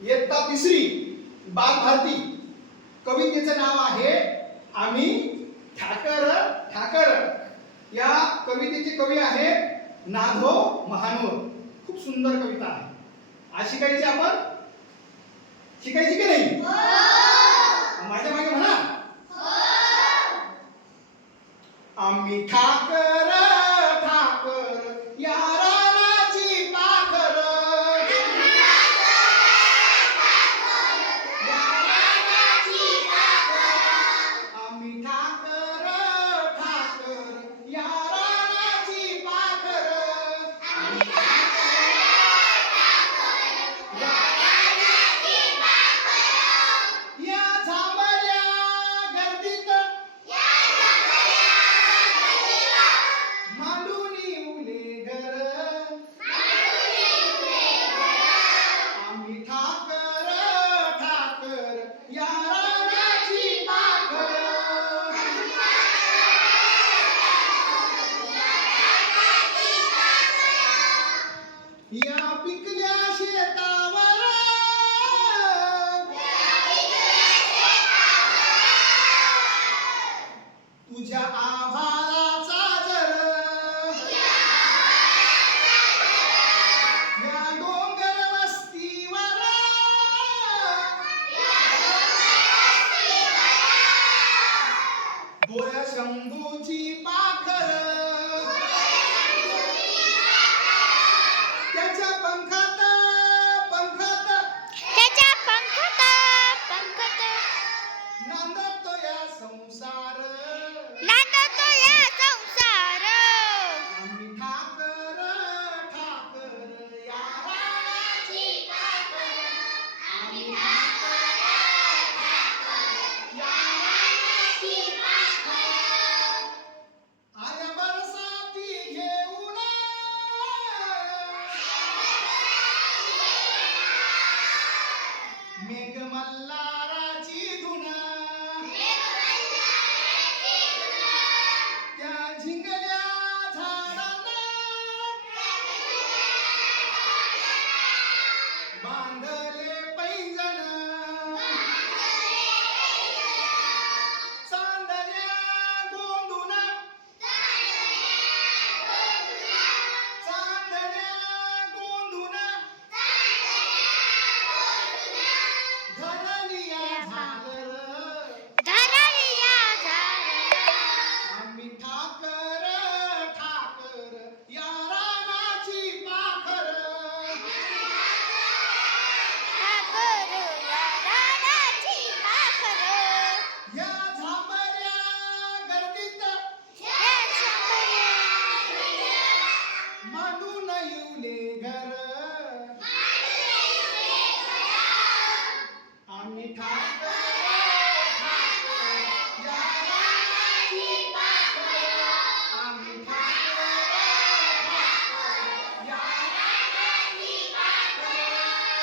इयत्ता तिसरी बाल भारती. कवितेचं नाव आहे आम्ही ठाकर ठाकर. या कवितेचे कवी आहे नाधो महानोर. खूप सुंदर कविता आहे. आज शिकायची आपण, शिकायची की नाही? माझ्या मागे म्हणा. आम्ही ठाकर ठाकर या रानाची पाखर. आम्ही ठाकर ठाकर या रानाची पाखर. या झांबऱ्या गर्दीत मांडूनी उले घर. आम्ही ठाकर ठाकर या रानाची पाखर. या पिकल्या शेतावर तुझ्या आभाळाचा जर. या डोंगर वस्तीवर भोळ्या शंभूची पाखर. त्याच्या पंखात पंखात त्याच्या पंखात पंखात नांदतो या संसार. नांदतो या संसार. आम्ही ठाकर ठाकर या रानाची पाखर. आम्ही ठाकर ठाकर या रानाची पाखर. आल्या बरसाती घेऊन मेघमल्ला